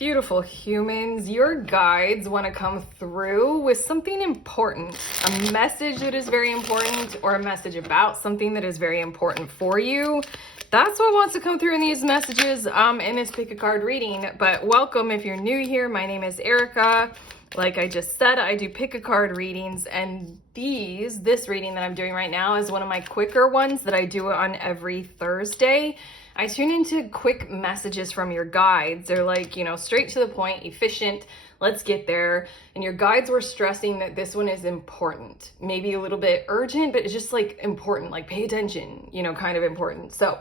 Beautiful humans, your guides want to come through with something important, a message that is very important, or a message about something that is very important for you. That's what wants to come through in these messages in this pick a card reading. But welcome if you're new here. My name is Erica. Like I just said, I do pick a card readings, and this reading that I'm doing right now is one of my quicker ones that I do on every Thursday. I tune into quick messages from your guides. They're like, straight to the point, efficient, let's get there. And your guides were stressing that this one is important, maybe a little bit urgent, but it's just like important, like pay attention, kind of important. So,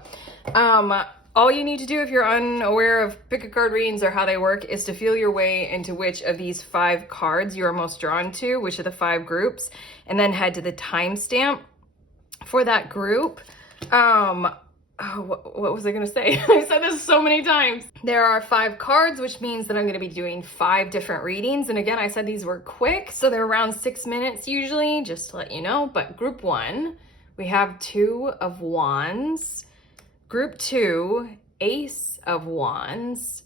all you need to do if you're unaware of pick a card readings or how they work is to feel your way into which of these 5 cards you are most drawn to, which of the 5 groups, and then head to the timestamp for that group. What was I going to say? I said this so many times. There are 5 cards, which means that I'm going to be doing 5 different readings. And again, I said these were quick, so they're around 6 minutes usually, just to let you know. But group 1, we have 2 of Wands. Group 2, Ace of Wands.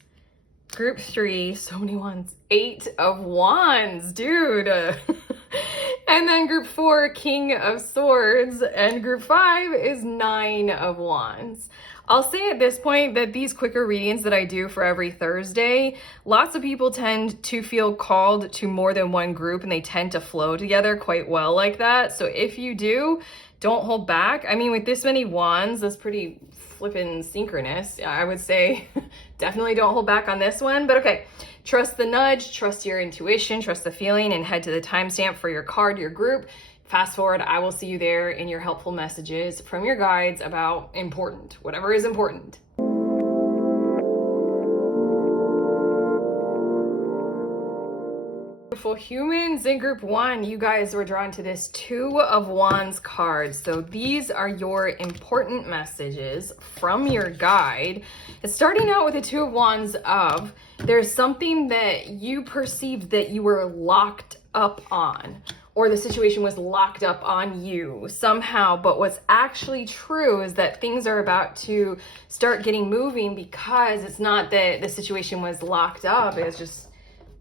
Group 3, so many wands, 8 of Wands, dude. And then group 4, King of Swords, and group 5 is 9 of Wands. I'll say at this point that these quicker readings that I do for every Thursday, lots of people tend to feel called to more than one group, and they tend to flow together quite well like that. So if you do, don't hold back. I mean, with this many wands, that's pretty flippin' synchronous. I would say definitely don't hold back on this one, but okay. Trust the nudge, trust your intuition, trust the feeling, and head to the timestamp for your card, your group. Fast forward, I will see you there in your helpful messages from your guides about important, whatever is important. Beautiful humans, in group 1, you guys were drawn to this 2 of Wands card. So these are your important messages from your guide. It's starting out with the 2 of Wands of, there's something that you perceived that you were locked up on, or the situation was locked up on you somehow. But what's actually true is that things are about to start getting moving, because it's not that the situation was locked up. It's just,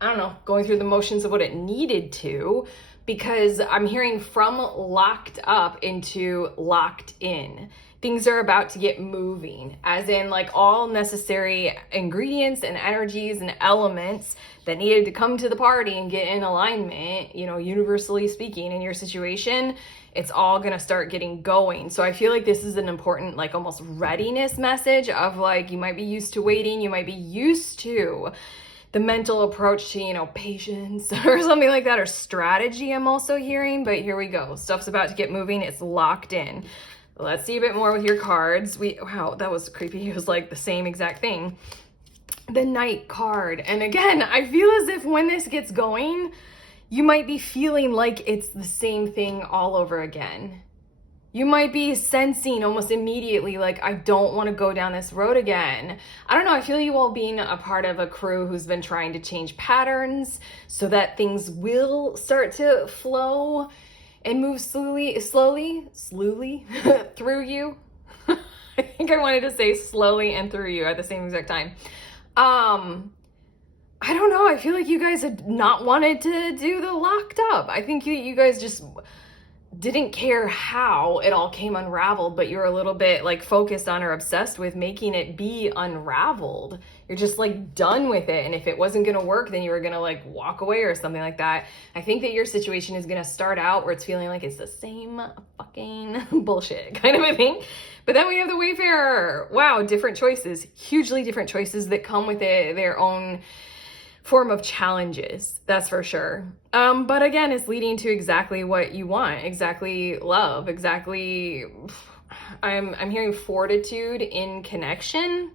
I don't know, going through the motions of what it needed to, because I'm hearing from locked up into locked in. Things are about to get moving, as in like all necessary ingredients and energies and elements that needed to come to the party and get in alignment, universally speaking, in your situation, it's all gonna start getting going. So I feel like this is an important, like almost readiness message of like, you might be used to waiting, you might be used to the mental approach to, patience or something like that, or strategy I'm also hearing, but here we go. Stuff's about to get moving. It's locked in. Let's see a bit more with your cards. Wow, that was creepy. It was like the same exact thing. The Knight card. And again, I feel as if when this gets going, you might be feeling like it's the same thing all over again. You might be sensing almost immediately, like, I don't want to go down this road again. I don't know. I feel you all being a part of a crew who's been trying to change patterns so that things will start to flow and move slowly through you. I think I wanted to say slowly and through you at the same exact time. I don't know. I feel like you guys had not wanted to do the locked up. I think you guys just didn't care how it all came unraveled, but you're a little bit like focused on or obsessed with making it be unraveled. You're just like done with it. And if it wasn't going to work, then you were going to like walk away or something like that. I think that your situation is going to start out where it's feeling like it's the same fucking bullshit kind of a thing. But then we have the Wayfarer. Wow, different choices, hugely different choices that come with their own form of challenges, that's for sure. But again, it's leading to exactly what you want, exactly love, exactly, I'm hearing fortitude in connection.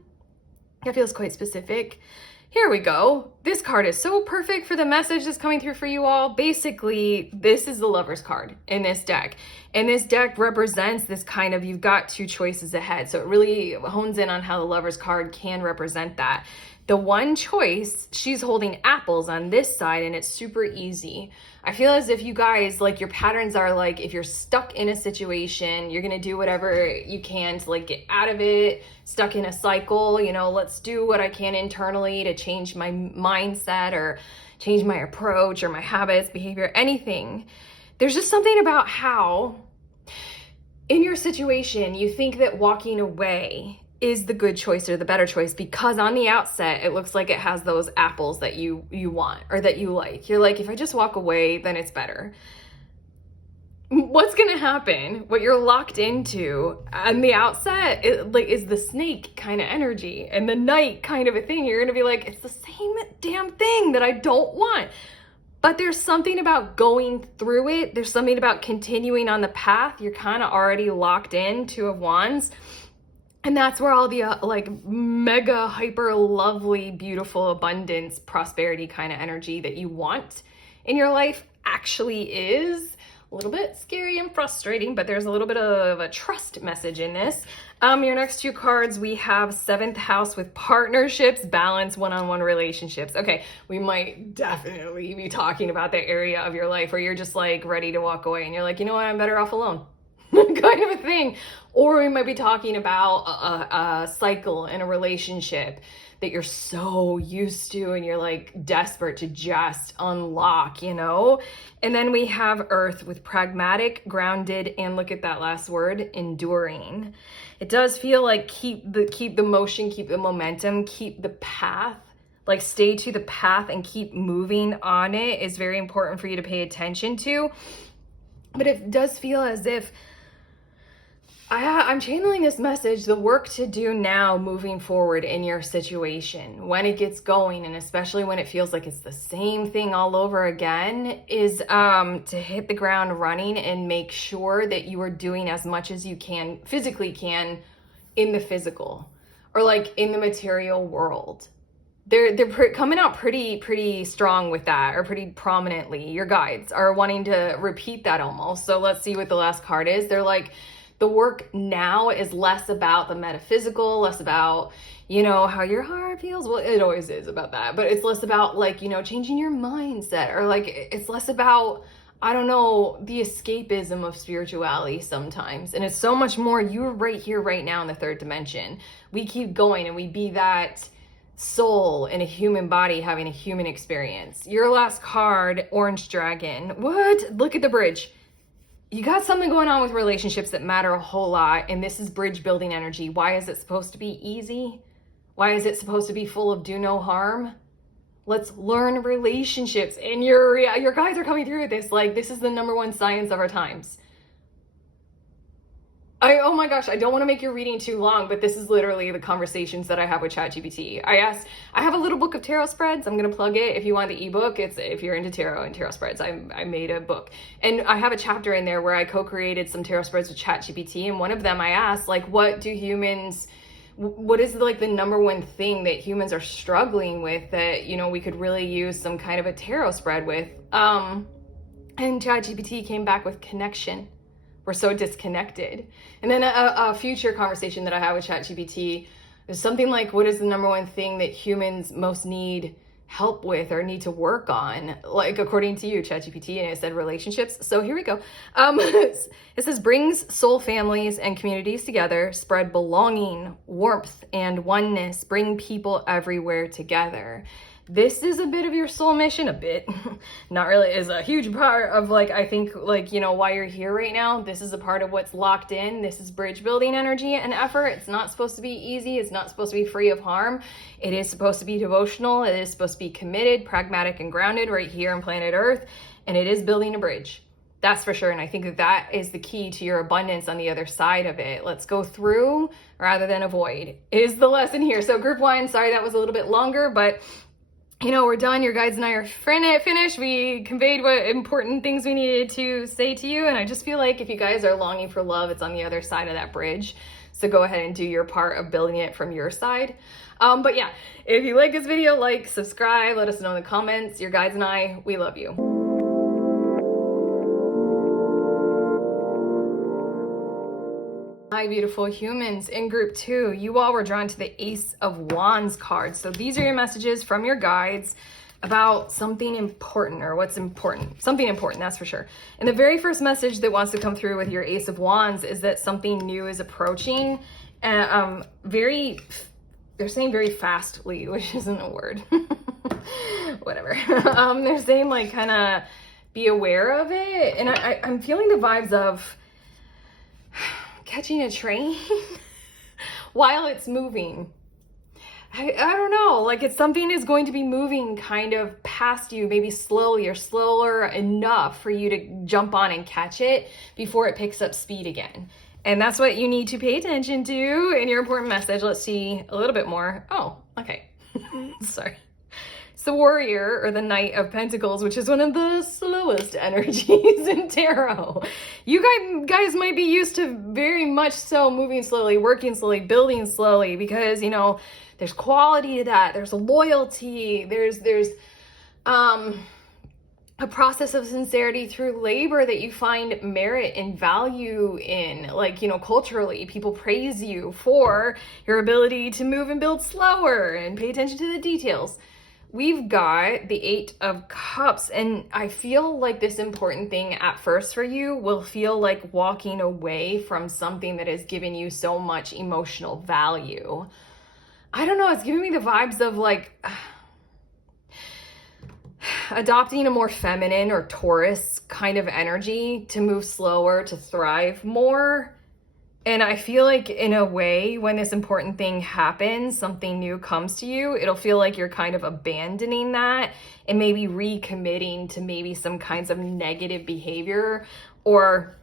That feels quite specific. Here we go. This card is so perfect for the message that's coming through for you all. Basically, this is the Lover's card in this deck. And this deck represents this kind of, you've got 2 choices ahead. So it really hones in on how the Lover's card can represent that. The one choice, she's holding apples on this side, and it's super easy. I feel as if you guys, like, your patterns are like, if you're stuck in a situation, you're gonna do whatever you can to like get out of it, stuck in a cycle, you know, let's do what I can internally to change my mindset or change my approach or my habits, behavior, anything. There's just something about how in your situation, you think that walking away is the good choice or the better choice because on the outset, it looks like it has those apples that you want or that you like. You're like, if I just walk away, then it's better. What's going to happen, what you're locked into on the outset is the snake kind of energy and the knight kind of a thing. You're going to be like, it's the same damn thing that I don't want. But there's something about going through it. There's something about continuing on the path. You're kind of already locked in, Two of Wands. And that's where all the like mega hyper lovely, beautiful abundance, prosperity kind of energy that you want in your life actually is. A little bit scary and frustrating, but there's a little bit of a trust message in this. Your next two cards, we have 7th house with partnerships, balance, one-on-one relationships. Okay, we might definitely be talking about the area of your life where you're just like ready to walk away and you're like, you know what, I'm better off alone. Kind of a thing. Or we might be talking about a cycle in a relationship that you're so used to and you're like desperate to just unlock, you know? And then we have Earth with pragmatic, grounded, and look at that last word, enduring. It does feel like keep the motion, keep the momentum, keep the path, like stay to the path and keep moving on it is very important for you to pay attention to. But it does feel as if I'm channeling this message, the work to do now moving forward in your situation, when it gets going, and especially when it feels like it's the same thing all over again, is to hit the ground running and make sure that you are doing as much as you can, physically can, in the physical, or like in the material world. They're coming out pretty strong with that, or pretty prominently. Your guides are wanting to repeat that almost. So let's see what the last card is. They're like, the work now is less about the metaphysical, less about, you know, how your heart feels. Well, it always is about that, but it's less about like, you know, changing your mindset, or like, it's less about, I don't know, the escapism of spirituality sometimes. And it's so much more, you're right here, right now in the third dimension. We keep going and we be that soul in a human body having a human experience. Your last card, Orange Dragon. What? Look at the bridge. You got something going on with relationships that matter a whole lot, and this is bridge building energy. Why is it supposed to be easy? Why is it supposed to be full of do no harm? Let's learn relationships. And your guys are coming through with this. Like, this is the number one science of our times. Oh my gosh, I don't want to make your reading too long, but this is literally the conversations that I have with ChatGPT. I have a little book of tarot spreads. I'm going to plug it. If you want the ebook, it's if you're into tarot and tarot spreads, I made a book. And I have a chapter in there where I co-created some tarot spreads with ChatGPT. And one of them I asked, like, what is like the number one thing that humans are struggling with that, you know, we could really use some kind of a tarot spread with? And ChatGPT came back with connection. We're so disconnected. And then a future conversation that I had with ChatGPT is something like, what is the number one thing that humans most need help with or need to work on? Like, according to you, ChatGPT, and it said relationships. So here we go. It says, brings soul families and communities together, spread belonging, warmth, and oneness, bring people everywhere together. This is a bit of your soul mission, a bit, not really, is a huge part of, like, I think, like, you know, why you're here right now. This is a part of what's locked in. This is bridge building energy and effort. It's not supposed to be easy. It's not supposed to be free of harm. It is supposed to be devotional. It is supposed to be committed, pragmatic, and grounded right here on planet Earth. And it is building a bridge. That's for sure. And I think that that is the key to your abundance on the other side of it. Let's go through rather than avoid is the lesson here. So group one, sorry that was a little bit longer, but you know, we're done. Your guides and I are finished. We conveyed what important things we needed to say to you. And I just feel like if you guys are longing for love, it's on the other side of that bridge. So go ahead and do your part of building it from your side. But yeah, if you like this video, like, subscribe, let us know in the comments. Your guides and I, we love you. Hi, beautiful humans. In group 2, you all were drawn to the Ace of Wands card. So these are your messages from your guides about something important, or what's important. Something important, that's for sure. And the very first message that wants to come through with your Ace of Wands is that something new is approaching. They're saying very fastly, which isn't a word. Whatever. They're saying like kind of be aware of it. And I'm feeling the vibes of catching a train while it's moving. I don't know, like it's something is going to be moving kind of past you, maybe slowly or slower enough for you to jump on and catch it before it picks up speed again. And that's what you need to pay attention to in your important message. Let's see a little bit more. Oh, okay. Sorry. It's the Warrior, or the Knight of Pentacles, which is one of the slowest energies in tarot. You guys might be used to very much so moving slowly, working slowly, building slowly, because, you know, there's quality to that. There's loyalty. There's a process of sincerity through labor that you find merit and value in. Like, you know, culturally, people praise you for your ability to move and build slower and pay attention to the details. We've got the 8 of Cups, and I feel like this important thing at first for you will feel like walking away from something that has given you so much emotional value. I don't know, it's giving me the vibes of like adopting a more feminine or Taurus kind of energy to move slower, to thrive more. And I feel like in a way, when this important thing happens, something new comes to you, it'll feel like you're kind of abandoning that and maybe recommitting to maybe some kinds of negative behavior or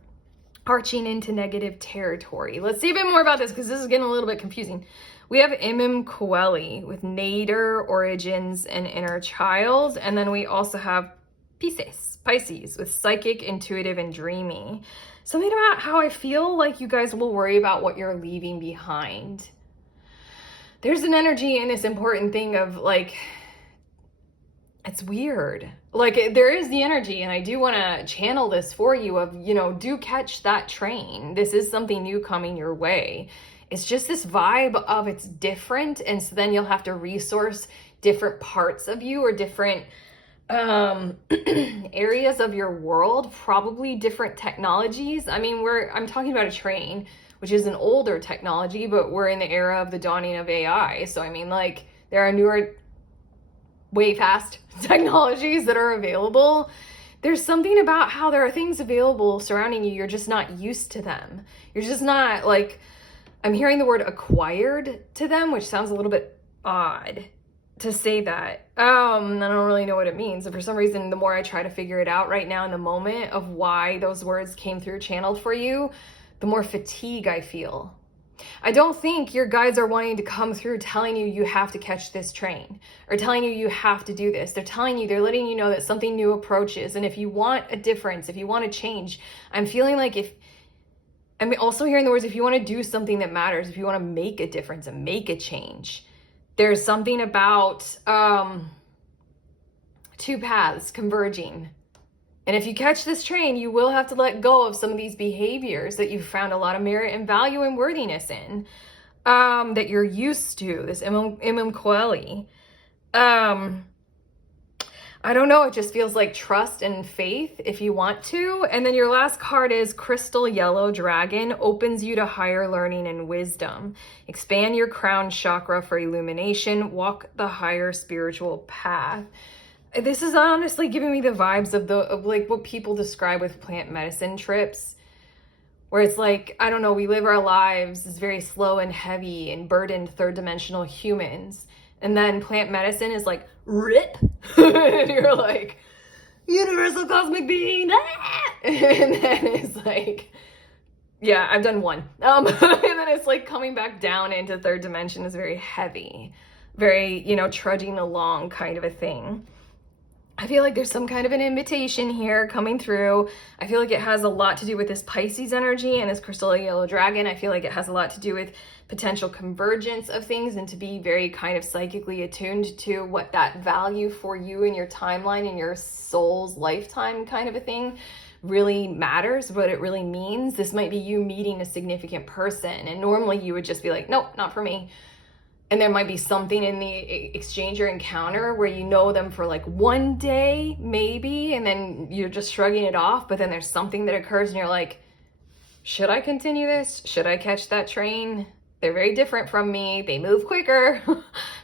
arching into negative territory. Let's see a bit more about this, because this is getting a little bit confusing. We have Coeli with Nader, Origins, and Inner Child. And then we also have Pisces with Psychic, Intuitive, and Dreamy. Something about how I feel like you guys will worry about what you're leaving behind. There's an energy in this important thing of like, it's weird. Like there is the energy, and I do want to channel this for you of, you know, do catch that train. This is something new coming your way. It's just this vibe of it's different. And so then you'll have to resource different parts of you or different areas of your world, probably different technologies. I mean, I'm talking about a train, which is an older technology, but we're in the era of the dawning of AI. So I mean, like there are newer, way fast technologies that are available. There's something about how there are things available surrounding you. You're just not used to them. You're just not like, I'm hearing the word acquired to them, which sounds a little bit odd to say that. I don't really know what it means. And for some reason, the more I try to figure it out right now in the moment of why those words came through channeled for you, the more fatigue I feel. I don't think your guides are wanting to come through telling you you have to catch this train or telling you you have to do this. They're telling you, they're letting you know that something new approaches. And if you want a difference, if you want to change, I'm feeling like I'm also hearing the words, if you want to do something that matters, if you want to make a difference and make a change, there's something about two paths converging. And if you catch this train, you will have to let go of some of these behaviors that you've found a lot of merit and value and worthiness in, that you're used to, this Coeli. I don't know, it just feels like trust and faith if you want to. And then your last card is Crystal Yellow Dragon, opens you to higher learning and wisdom. Expand your crown chakra for illumination, walk the higher spiritual path. This is honestly giving me the vibes of like what people describe with plant medicine trips, where it's like, I don't know, we live our lives as very slow and heavy and burdened third dimensional humans. And then plant medicine is like, rip. And you're like, universal cosmic being. Ah! And then it's like, yeah, I've done one. And then it's like coming back down into third dimension is very heavy, very, you know, trudging along kind of a thing. I feel like there's some kind of an invitation here coming through. I feel like it has a lot to do with this Pisces energy and this Crystal Yellow Dragon. I feel like it has a lot to do with potential convergence of things and to be very kind of psychically attuned to what that value for you in your timeline and your soul's lifetime kind of a thing really matters, what it really means. This might be you meeting a significant person, and normally you would just be like, nope, not for me. And there might be something in the exchange or encounter where you know them for like one day, maybe, and then you're just shrugging it off. But then there's something that occurs and you're like, should I continue this? Should I catch that train? They're very different from me. They move quicker.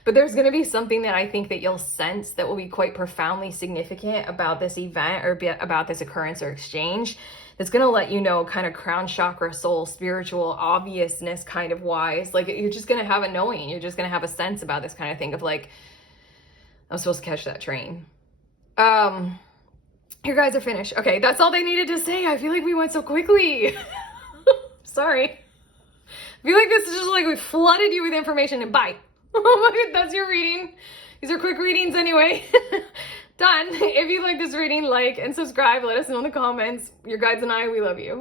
But there's going to be something that I think that you'll sense that will be quite profoundly significant about this event or about this occurrence or exchange. That's going to let you know kind of crown chakra, soul, spiritual, obviousness kind of wise. Like you're just going to have a knowing. You're just going to have a sense about this kind of thing of like, I'm supposed to catch that train. Your guys are finished. Okay, that's all they needed to say. I feel like we went so quickly. Sorry. I feel like this is just like we flooded you with information and bye. Oh my God, that's your reading. These are quick readings anyway. Done. If you like this reading, like and subscribe. Let us know in the comments. Your guides and I, we love you.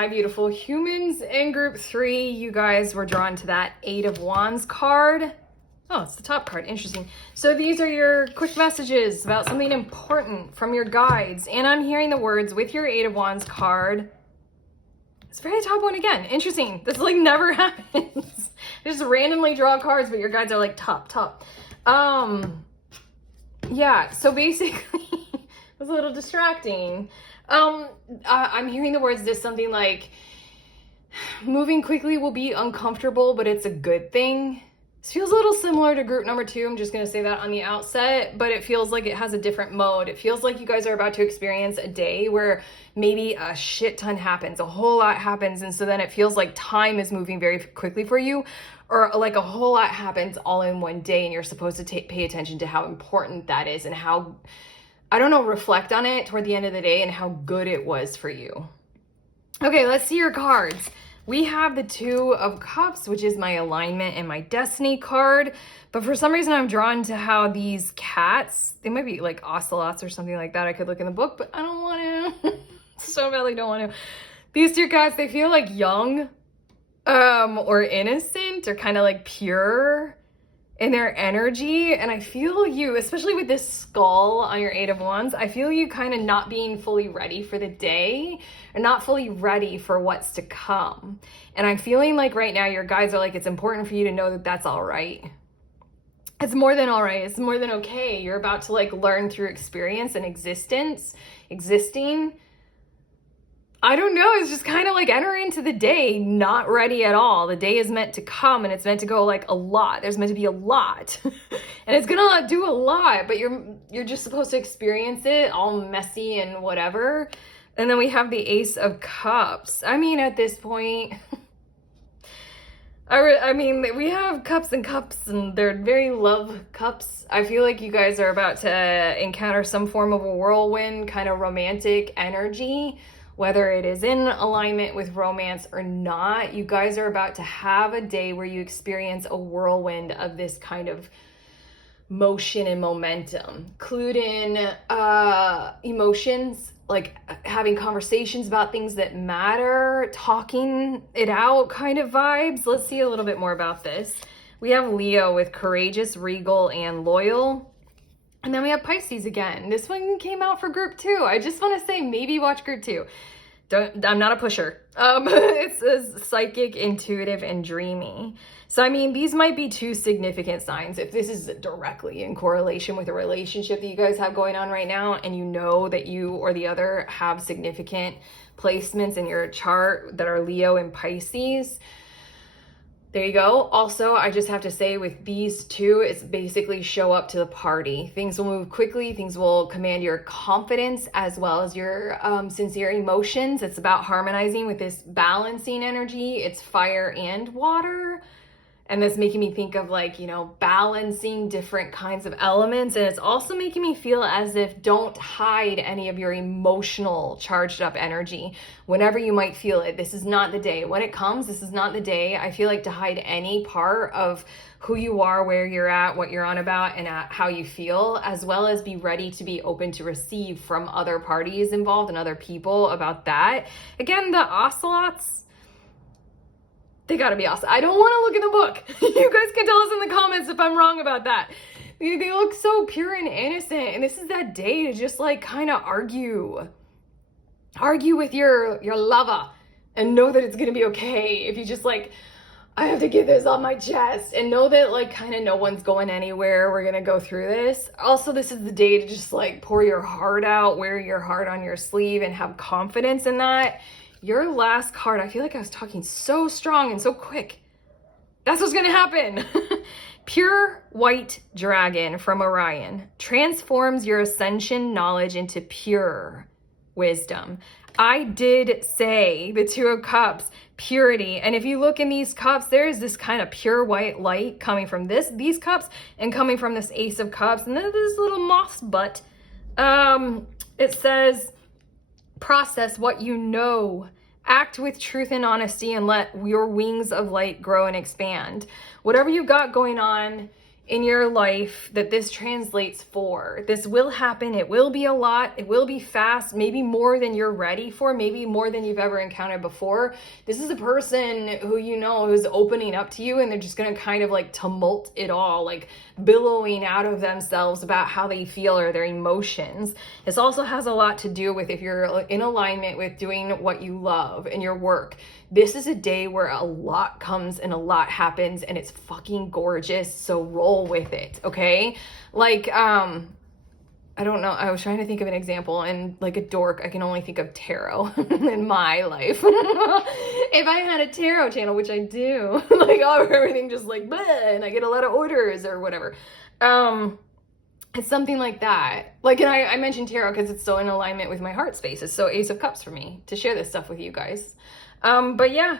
My beautiful humans in group 3, you guys were drawn to that 8 of Wands card. Oh, it's the top card. Interesting. So these are your quick messages about something important from your guides. And I'm hearing the words with your 8 of Wands card. It's very top one again. Interesting. This like never happens. I just randomly draw cards, but your guides are like top. Yeah, so basically, it was a little distracting. I'm hearing the words, there's something like, moving quickly will be uncomfortable, but it's a good thing. This feels a little similar to group number 2. I'm just going to say that on the outset, but it feels like it has a different mode. It feels like you guys are about to experience a day where maybe a shit ton happens, a whole lot happens. And so then it feels like time is moving very quickly for you, or like a whole lot happens all in one day. And you're supposed to pay attention to how important that is and how, I don't know, reflect on it toward the end of the day and how good it was for you. Okay, let's see your cards. We have the 2 of Cups, which is my alignment and my destiny card. But for some reason, I'm drawn to how these cats, they might be like ocelots or something like that. I could look in the book, but I don't want to. So badly don't want to. These 2 cats, they feel like young or innocent or kind of like pure in their energy. And I feel you, especially with this skull on your 8 of Wands, I feel you kind of not being fully ready for the day or not fully ready for what's to come. And I'm feeling like right now your guides are like, it's important for you to know that that's all right. It's more than all right. It's more than okay. You're about to like learn through experience and existing. I don't know. It's just kind of like enter into the day not ready at all. The day is meant to come and it's meant to go like a lot. There's meant to be a lot. And it's gonna do a lot, but you're just supposed to experience it all messy and whatever. And then we have the Ace of Cups. I mean, at this point, I mean, we have cups and cups and they're very love cups. I feel like you guys are about to encounter some form of a whirlwind kind of romantic energy. Whether it is in alignment with romance or not, you guys are about to have a day where you experience a whirlwind of this kind of motion and momentum. Clued in emotions, like having conversations about things that matter, talking it out kind of vibes. Let's see a little bit more about this. We have Leo with courageous, regal, and loyal. And then we have Pisces again. This one came out for group 2. I just want to say maybe watch group 2. I'm not a pusher. It says psychic, intuitive, and dreamy. So, I mean, these might be 2 significant signs. If this is directly in correlation with a relationship that you guys have going on right now, and you know that you or the other have significant placements in your chart that are Leo and Pisces, there you go. Also, I just have to say with these 2, it's basically show up to the party. Things will move quickly. Things will command your confidence as well as your sincere emotions. It's about harmonizing with this balancing energy. It's fire and water. And that's making me think of like, you know, balancing different kinds of elements. And it's also making me feel as if don't hide any of your emotional charged up energy whenever you might feel it. This is not the day. When it comes, this is not the day. I feel like to hide any part of who you are, where you're at, what you're on about, and how you feel, as well as be ready to be open to receive from other parties involved and other people about that. Again, the ocelots, they gotta be awesome. I don't want to look in the book. You guys can tell us in the comments if I'm wrong about that. They look so pure and innocent. And this is that day to just like kind of argue with your lover and know that it's going to be okay. If you just like, I have to get this on my chest, and know that like kind of no one's going anywhere. We're going to go through this. Also, this is the day to just like pour your heart out, wear your heart on your sleeve, and have confidence in that. Your last card, I feel like I was talking so strong and so quick. That's what's going to happen. Pure white dragon from Orion transforms your ascension knowledge into pure wisdom. I did say the Two of Cups, purity. And if you look in these cups, there's this kind of pure white light coming from these cups and coming from this Ace of Cups. And then this little moss butt. It says, process what you know. Act with truth and honesty and let your wings of light grow and expand. Whatever you've got going on in your life that this translates for, this will happen. It will be a lot. It will be fast, maybe more than you're ready for, maybe more than you've ever encountered before. This is a person who you know who's opening up to you, and they're just going to kind of like tumult it all, like billowing out of themselves about how they feel or their emotions. This also has a lot to do with if you're in alignment with doing what you love in your work. This is a day where a lot comes and a lot happens, and it's fucking gorgeous. So roll with it, okay? Like, I don't know. I was trying to think of an example, and like a dork, I can only think of tarot in my life. If I had a tarot channel, which I do, like, oh, everything just like, bleh, and I get a lot of orders or whatever. It's something like that. Like, and I mentioned tarot because it's so in alignment with my heart space. It's so Ace of Cups for me to share this stuff with you guys. But yeah,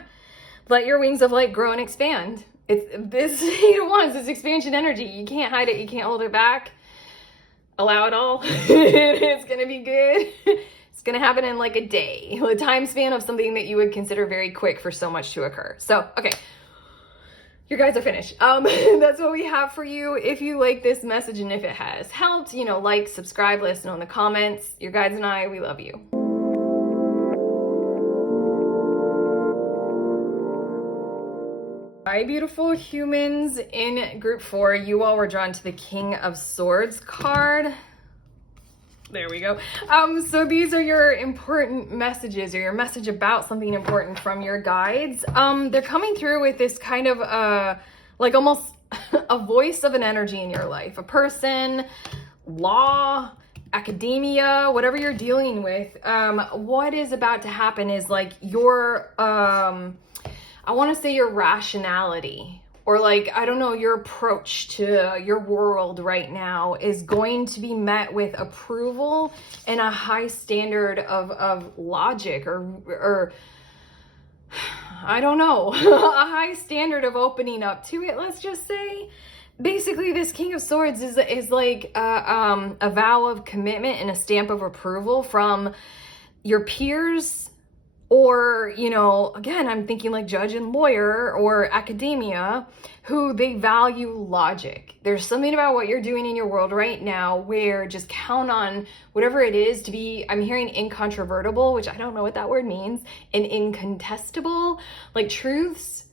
let your wings of light grow and expand. It's this Eight of Wands, this expansion energy. You can't hide it. You can't hold it back. Allow it all. It's going to be good. It's going to happen in like a day, a time span of something that you would consider very quick for so much to occur. So, okay. You guys are finished. That's what we have for you. If you like this message and if it has helped, you know, like, subscribe, let us know in the comments. Your guides and I, we love you. Hi, beautiful humans in group 4. You all were drawn to the King of Swords card. There we go. So these are your important messages, or your message about something important from your guides. They're coming through with this kind of like almost a voice of an energy in your life, a person, law, academia, whatever you're dealing with. What is about to happen is like your I want to say your rationality, or like, I don't know, your approach to your world right now is going to be met with approval and a high standard of logic, or I don't know, a high standard of opening up to it, let's just say. Basically, this King of Swords is like a vow of commitment and a stamp of approval from your peers. Or, you know, again, I'm thinking like judge and lawyer or academia, who they value logic. There's something about what you're doing in your world right now where just count on whatever it is to be, I'm hearing incontrovertible, which I don't know what that word means, and incontestable, like truths.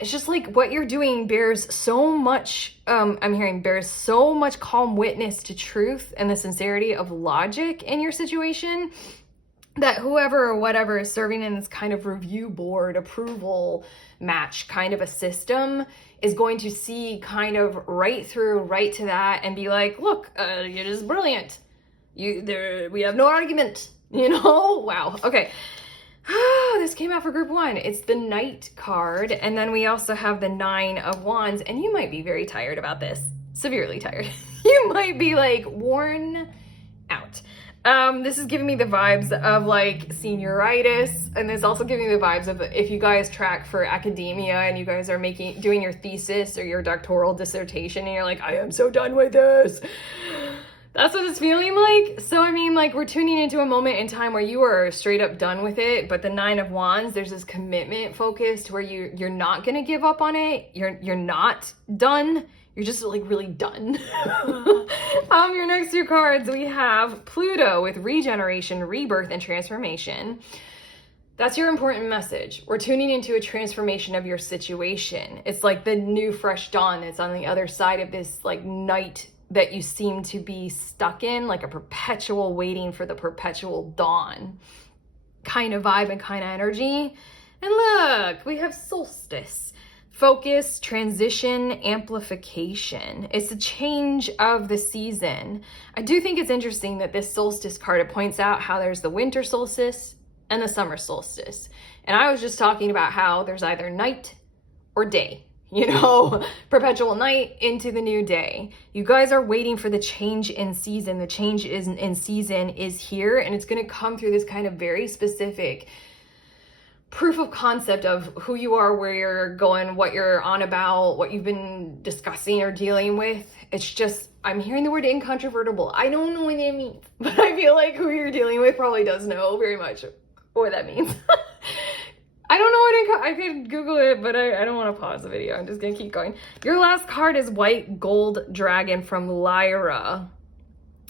It's just like what you're doing bears so much, bears so much calm witness to truth and the sincerity of logic in your situation, that whoever or whatever is serving in this kind of review board, approval match kind of a system is going to see kind of right through, right to that and be like, look, you're just brilliant. We have no argument, you know? Wow. Okay. This came out for group 1. It's the Knight card. And then we also have the 9 of Wands. And you might be very tired about this. Severely tired. You might be like worn out. This is giving me the vibes of like senioritis, and it's also giving me the vibes of if you guys track for academia and you guys are doing your thesis or your doctoral dissertation and you're like, I am so done with this. That's what it's feeling like. So I mean, like, we're tuning into a moment in time where you are straight up done with it, but the 9 of Wands, there's this commitment focused where you're not gonna give up on it. You're not done. You're just like really done. Your next 2 cards, we have Pluto with regeneration, rebirth, and transformation. That's your important message. We're tuning into a transformation of your situation. It's like the new fresh dawn that's on the other side of this like night that you seem to be stuck in, like a perpetual waiting for the perpetual dawn kind of vibe and kind of energy. And look, we have solstice. Focus, transition, amplification. It's a change of the season. I do think it's interesting that this solstice card, it points out how there's the winter solstice and the summer solstice. And I was just talking about how there's either night or day, you know, perpetual night into the new day. You guys are waiting for the change in season. The change in season is here, and it's going to come through this kind of very specific proof of concept of who you are, where you're going, what you're on about, what you've been discussing or dealing with. It's just, I'm hearing the word incontrovertible. I don't know what that means, but I feel like who you're dealing with probably does know very much what that means. I don't know what I could Google it, but I don't want to pause the video. I'm just going to keep going. Your last card is White Gold Dragon from Lyra.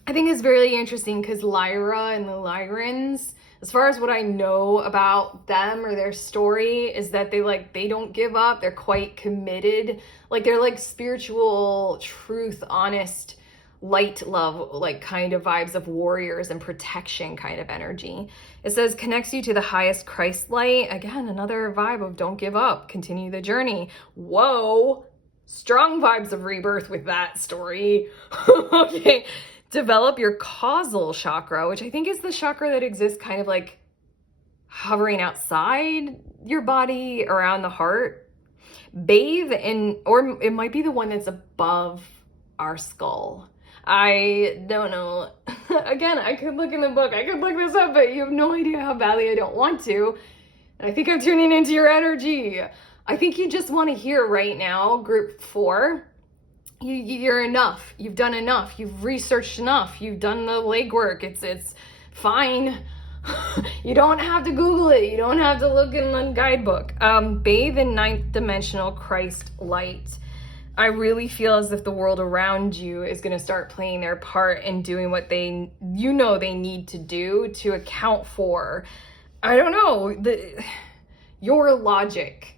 I think it's very interesting because Lyra and the Lyrans, as far as what I know about them or their story, is that they don't give up. They're quite committed. Like they're like spiritual, truth, honest, light love, like kind of vibes of warriors and protection kind of energy. It says connects you to the highest Christ light. Again, another vibe of don't give up, continue the journey. Whoa, strong vibes of rebirth with that story. Okay. Develop your causal chakra, which I think is the chakra that exists kind of like hovering outside your body around the heart. Bathe in, or it might be the one that's above our skull. I don't know. Again, I could look in the book. I could look this up, but you have no idea how badly I don't want to. And I think I'm tuning into your energy. I think you just want to hear right now, group 4, you're enough. You've done enough. You've researched enough. You've done the legwork. It's fine. You don't have to Google it. You don't have to look in the guidebook. Bathe in 9th dimensional Christ light. I really feel as if the world around you is going to start playing their part and doing what they need to do to account for, I don't know, your logic.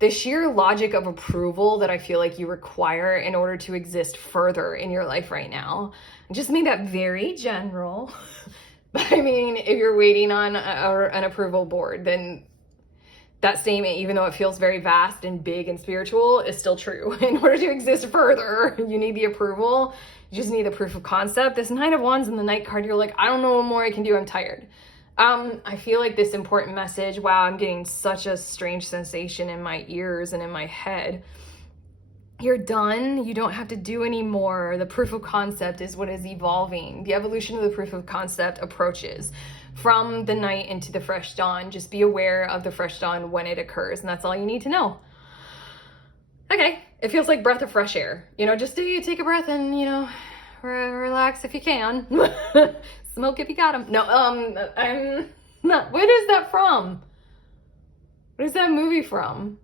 The sheer logic of approval that I feel like you require in order to exist further in your life right now. I just made that very general. But I mean, if you're waiting on an approval board, then that statement, even though it feels very vast and big and spiritual, is still true. In order to exist further, you need the approval. You just need the proof of concept. This 9 of Wands in the Knight card, you're like, I don't know what more I can do. I'm tired. I feel like this important message, wow, I'm getting such a strange sensation in my ears and in my head. You're done. You don't have to do any more. The proof of concept is what is evolving. The evolution of the proof of concept approaches from the night into the fresh dawn. Just be aware of the fresh dawn when it occurs, and that's all you need to know. Okay, it feels like breath of fresh air. You know, just take a breath and, you know, relax if you can. Smoke if you got them. No, I'm not. What is that from? What is that movie from?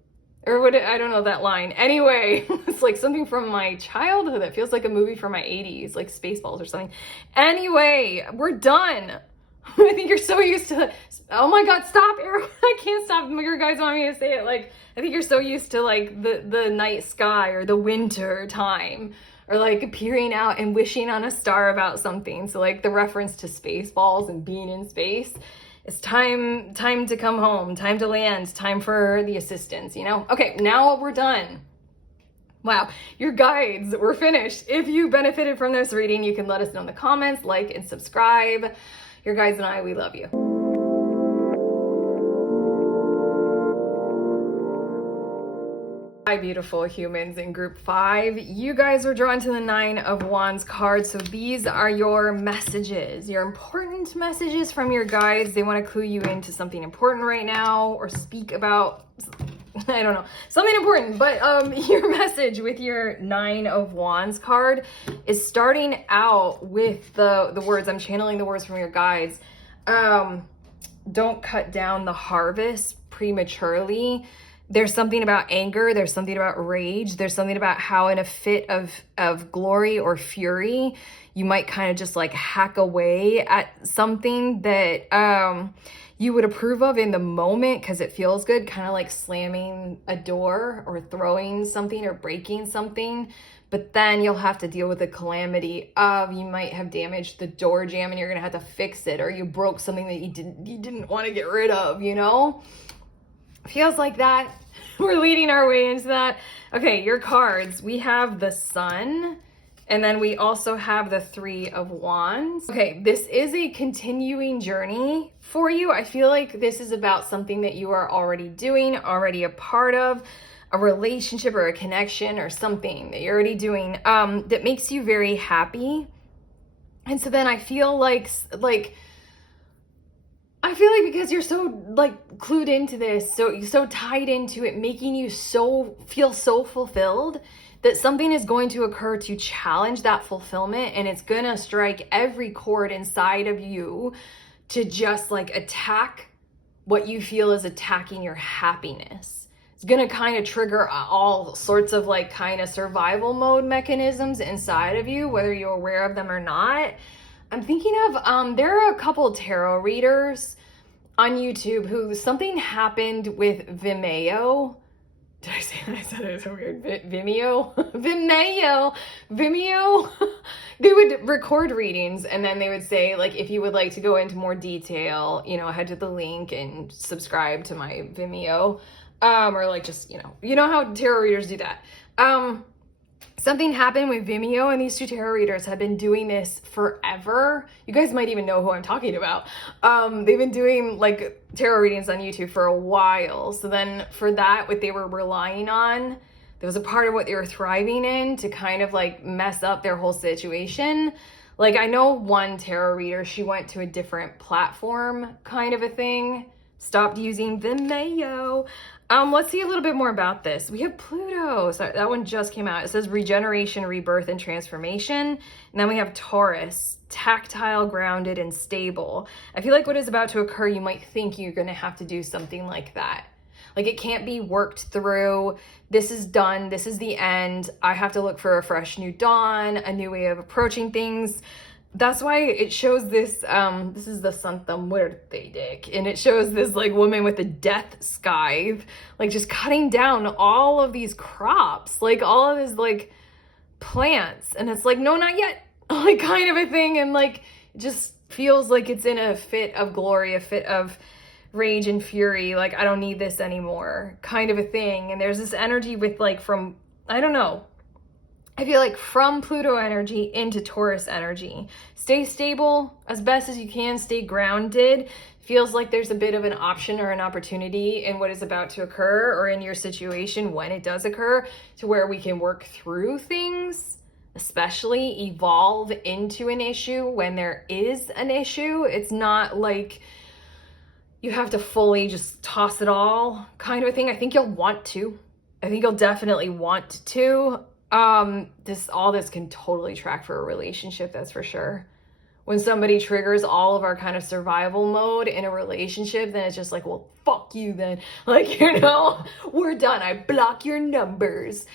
Or what, I don't know that line. Anyway, it's like something from my childhood that feels like a movie from my 80s, like Spaceballs or something. Anyway, we're done. I think you're so used to, oh my God, stop, Eric. I can't stop. You guys want me to say it. Like, I think you're so used to like the night sky or the winter time, or like peering out and wishing on a star about something. So like the reference to Spaceballs and being in space. It's time to come home, time to land, time for the assistance, you know? Okay, now we're done. Wow, your guides were finished. If you benefited from this reading, you can let us know in the comments, like and subscribe. Your guides and I, we love you. Hi, beautiful humans in group 5. You guys were drawn to the 9 of Wands card. So these are your messages, your important messages from your guides. They want to clue you into something important right now or speak about, I don't know, something important. But your message with your 9 of Wands card is starting out with the words. I'm channeling the words from your guides. Don't cut down the harvest prematurely. There's something about anger, there's something about rage, there's something about how in a fit of glory or fury, you might kind of just like hack away at something that you would approve of in the moment because it feels good, kind of like slamming a door or throwing something or breaking something. But then you'll have to deal with the calamity of you might have damaged the door jamb and you're gonna have to fix it, or you broke something that you didn't want to get rid of, you know? Feels like that. We're leading our way into that. Okay, your cards. We have the Sun, and then we also have the Three of Wands. Okay, this is a continuing journey for you. I feel like this is about something that you are already doing, already a part of, a relationship or a connection or something that you're already doing that makes you very happy. And so then I feel like because you're so like clued into this, so tied into it, making you feel so fulfilled, that something is going to occur to challenge that fulfillment, and it's gonna strike every chord inside of you to just like attack what you feel is attacking your happiness. It's gonna kind of trigger all sorts of like kind of survival mode mechanisms inside of you, whether you're aware of them or not. I'm thinking of, there are a couple tarot readers on YouTube who something happened with Vimeo. Did I say that? I said it so weird. Vimeo? Vimeo. They would record readings and then they would say, like, if you would like to go into more detail, you know, head to the link and subscribe to my Vimeo. Or like just, you know how tarot readers do that. Something happened with Vimeo, and these two tarot readers have been doing this forever. You guys might even know who I'm talking about. They've been doing like tarot readings on YouTube for a while. So then for that, what they were relying on, there was a part of what they were thriving in to kind of like mess up their whole situation. Like I know one tarot reader, she went to a different platform kind of a thing, stopped using Vimeo. Let's see a little bit more about this. We have Pluto. So that one just came out. It says regeneration, rebirth, and transformation. And then we have Taurus, tactile, grounded, and stable. I feel like what is about to occur, you might think you're going to have to do something like that. Like it can't be worked through. This is done. This is the end. I have to look for a fresh new dawn, a new way of approaching things. That's why it shows this, this is the Santa Muerte deck, and it shows this like woman with a death scythe, like just cutting down all of these crops, like all of these like plants, and it's like, no, not yet, like kind of a thing, and like it just feels like it's in a fit of glory, a fit of rage and fury, like I don't need this anymore, kind of a thing. And there's this energy with like from, I don't know, I feel like from Pluto energy into Taurus energy. Stay stable as best as you can, stay grounded. Feels like there's a bit of an option or an opportunity in what is about to occur or in your situation when it does occur, to where we can work through things, especially evolve into an issue when there is an issue. It's not like you have to fully just toss it all kind of a thing. I think you'll want to. I think you'll definitely want to. All this can totally track for a relationship, that's for sure. When somebody triggers all of our kind of survival mode in a relationship, then it's just like, well, fuck you then. Like, we're done. I block your numbers.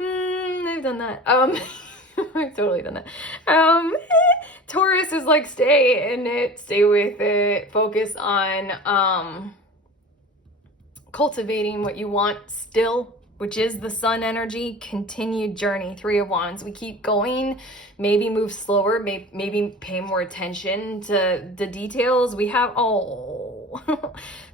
I've done that. I've totally done that. Taurus is like, stay in it, stay with it, focus on cultivating what you want still, which is the Sun energy, continued journey, Three of Wands. We keep going, maybe move slower, maybe pay more attention to the details. We have,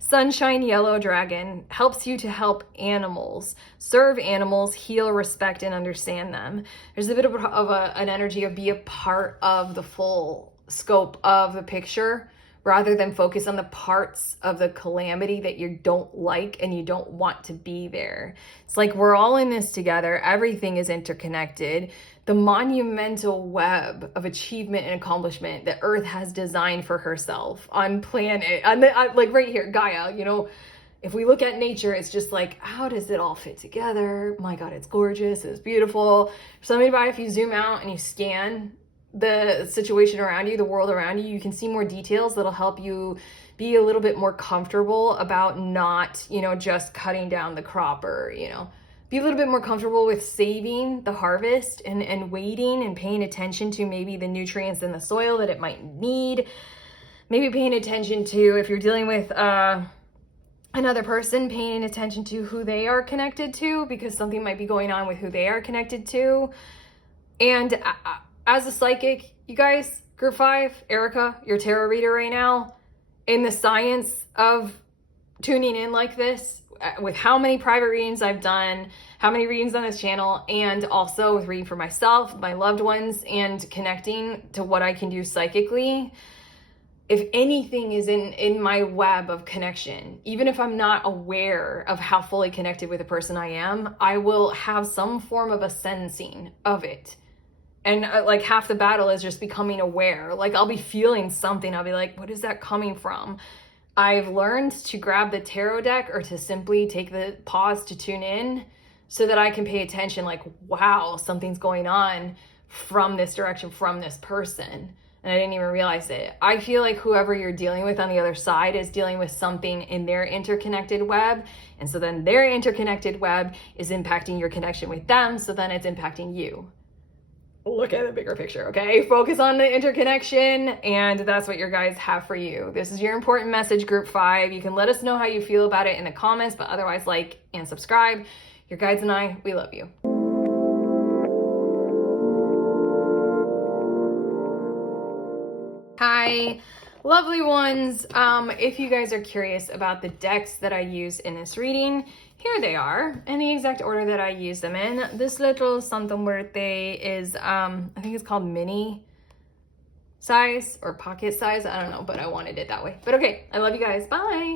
Sunshine Yellow Dragon helps you to help animals, serve animals, heal, respect, and understand them. There's a bit of an energy of be a part of the full scope of the picture, rather than focus on the parts of the calamity that you don't like and you don't want to be there. It's like we're all in this together. Everything is interconnected. The monumental web of achievement and accomplishment that Earth has designed for herself on planet, like right here, Gaia, if we look at nature, it's just like, how does it all fit together? My God, it's gorgeous. It's beautiful. Something about if you zoom out and you scan the situation around you, the world around you, you can see more details that'll help you be a little bit more comfortable about not, just cutting down the crop, or, be a little bit more comfortable with saving the harvest and waiting and paying attention to maybe the nutrients in the soil that it might need. Maybe paying attention to, if you're dealing with another person, paying attention to who they are connected to, because something might be going on with who they are connected to. And as a psychic, you guys, Group 5, Erica, your tarot reader right now, in the science of tuning in like this, with how many private readings I've done, how many readings on this channel, and also with reading for myself, my loved ones, and connecting to what I can do psychically, if anything is in my web of connection, even if I'm not aware of how fully connected with the person I am, I will have some form of a sensing of it. And like half the battle is just becoming aware. Like I'll be feeling something. I'll be like, what is that coming from? I've learned to grab the tarot deck or to simply take the pause to tune in so that I can pay attention, like, wow, something's going on from this direction, from this person. And I didn't even realize it. I feel like whoever you're dealing with on the other side is dealing with something in their interconnected web. And so then their interconnected web is impacting your connection with them. So then it's impacting you. Look at the bigger picture, okay? Focus on the interconnection, and that's what your guides have for you. This is your important message, Group 5. You can let us know how you feel about it in the comments, but otherwise like and subscribe. Your guides and I, we love you. Hi, lovely ones. If you guys are curious about the decks that I use in this reading, here they are, in the exact order that I use them in. This little Santo Muerte is, I think it's called mini size or pocket size. I don't know, but I wanted it that way. But okay, I love you guys. Bye.